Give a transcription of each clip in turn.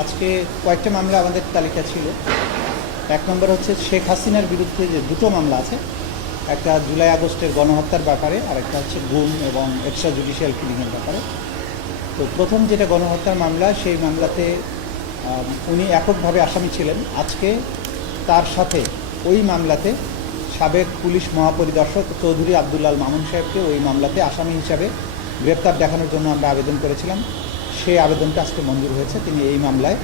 আজকে কয়েকটা মামলা আমাদের তালিকা ছিল। এক নম্বর হচ্ছে শেখ হাসিনার বিরুদ্ধে যে দুটো মামলা আছে, একটা জুলাই আগস্টের গণহত্যার ব্যাপারে আর একটা হচ্ছে গুম এবং এক্সট্রা জুডিশিয়াল কিলিংয়ের ব্যাপারে। তো প্রথম যেটা গণহত্যার মামলা, সেই মামলাতে উনি এককভাবে আসামি ছিলেন। আজকে তার সাথে ওই মামলাতে সাবেক পুলিশ মহাপরিদর্শক চৌধুরী আবদুল্লাল মামুন সাহেবকে ওই মামলাতে আসামি হিসাবে গ্রেপ্তার দেখানোর জন্য আমরা আবেদন করেছিলাম। সেই আবেদনটা আজকে মঞ্জুর হয়েছে। তিনি এই মামলায়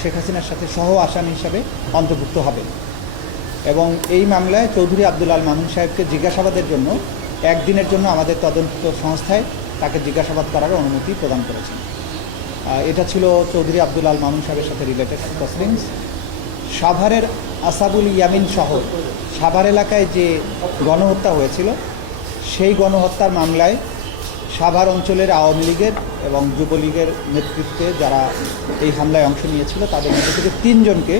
শেখ হাসিনার সাথে সহ আসামি হিসাবে অন্তর্ভুক্ত হবেন এবং এই মামলায় চৌধুরী আবদুল্লাল মামুন সাহেবকে জিজ্ঞাসাবাদের জন্য একদিনের জন্য আমাদের তদন্ত সংস্থায় তাকে জিজ্ঞাসাবাদ করার অনুমতি প্রদান করেছেন। এটা ছিল চৌধুরী আবদুল্লাল মামুন সাহেবের সাথে রিলেটেড প্রসিডিংস। সাভারের আসাবুল ইয়ামিন শহর সাভার এলাকায় যে গণহত্যা হয়েছিল, সেই গণহত্যার মামলায় সাভার অঞ্চলের আওয়ামী লীগের এবং যুবলীগের নেতৃত্বে যারা এই হামলায় অংশ নিয়েছিল, তাদের মধ্যে থেকে 3 জনকে,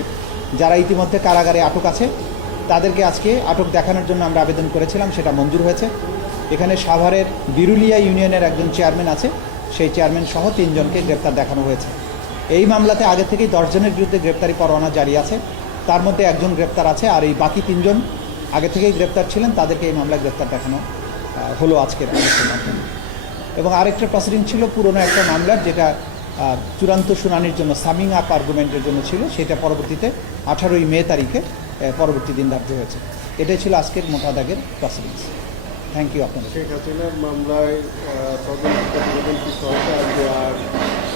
যারা ইতিমধ্যে কারাগারে আটক আছে, তাদেরকে আজকে আটক দেখানোর জন্য আমরা আবেদন করেছিলাম। সেটা মঞ্জুর হয়েছে। এখানে সাভারের বিরুলিয়া ইউনিয়নের একজন চেয়ারম্যান আছে, সেই চেয়ারম্যান সহ 3 জনকে গ্রেপ্তার দেখানো হয়েছে। এই মামলাতে আগে থেকেই 10 জনের বিরুদ্ধে গ্রেপ্তারি পরোয়ানা জারি আছে। তার মধ্যে একজন গ্রেপ্তার আছে, আর এই বাকি 3 জন আগে থেকেই গ্রেপ্তার ছিলেন, তাদেরকে এই মামলায় গ্রেপ্তার দেখানো হলো আজকের আলোচনার মাধ্যমে। এবং আরেকটা প্রসিডিং ছিল পুরনো একটা মামলার, যেটা চূড়ান্ত শুনানির জন্য সামিং আপ আর্গুমেন্টের জন্য ছিল, সেটা পরবর্তীতে 18ই মে তারিখে পরবর্তী দিন ধার্য হয়েছে। এটাই ছিল আজকের মোটা দাগের প্রসিডিংস। থ্যাংক ইউ আপনাদের। শেখ হাসিনার মামলায় তদন্ত প্রতিবেদন কি সরকার আসবে, আর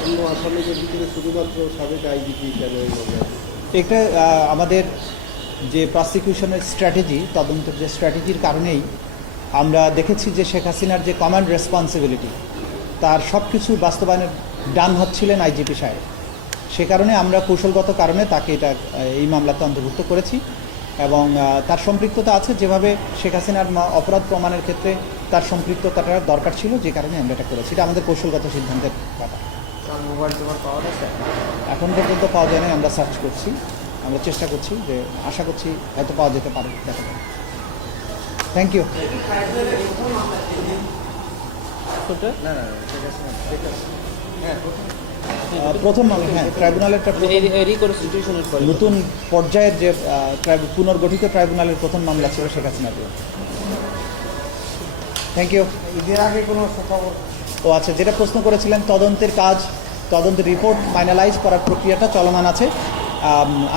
অন্য আসামিদের ভিতরে শুধুমাত্র সাবেক আইজিপি কেন এই মামলায়? এটা আমাদের যে প্রসিকিউশনের স্ট্র্যাটেজি, তদন্তের যে স্ট্র্যাটেজির কারণেই আমরা দেখেছি যে শেখ হাসিনার যে কমান্ড রেসপন্সিবিলিটি, তার সব কিছু বাস্তবায়নের ডান হাত ছিলেন আইজিপি সাহেব। সে কারণে আমরা কৌশলগত কারণে তাকে এই মামলাতে অন্তর্ভুক্ত করেছি এবং তার সম্পৃক্ততা আছে। যেভাবে শেখ হাসিনার অপরাধ প্রমাণের ক্ষেত্রে তার সম্পৃক্ততাটা দরকার ছিল, যে কারণে আমরা এটা করেছি। এটা আমাদের কৌশলগত সিদ্ধান্তের ব্যাপার। মোবাইল টোবাইল পাওয়া গেছে? এখন পর্যন্ত পাওয়া যায় না, আমরা সার্চ করছি, আমরা চেষ্টা করছি, যে আশা করছি হয়তো পাওয়া যেতে পারে, দেখা যাবে। Thank you. প্রথম মামলা, হ্যাঁ, ট্রাইব্যুনালের নতুন পর্যায়ের যে পুনর্গঠিত ট্রাইব্যুনালের প্রথম মামলা ছিল শেখ হাসিনার বিরুদ্ধে। Thank you. ঈদের আগে কোনো ও আচ্ছা, যেটা প্রশ্ন করেছিলেন, তদন্তের কাজ, তদন্তের রিপোর্ট ফাইনালাইজ করার প্রক্রিয়াটা চলমান আছে।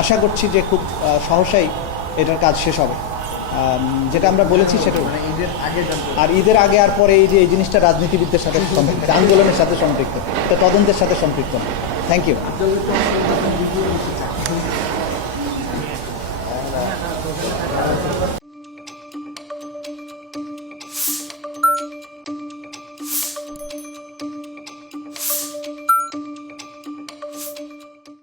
আশা করছি যে খুব সহসাই এটার কাজ শেষ হবে। যেটা আমরা বলেছি সেটা, আর ঈদের আগে আর পরে এই জিনিসটা রাজনীতিবিদদের সাথে সম্পৃক্ত, আন্দোলনের সাথে সম্পৃক্ত, তদন্তের সাথে সম্পৃক্ত। Thank you.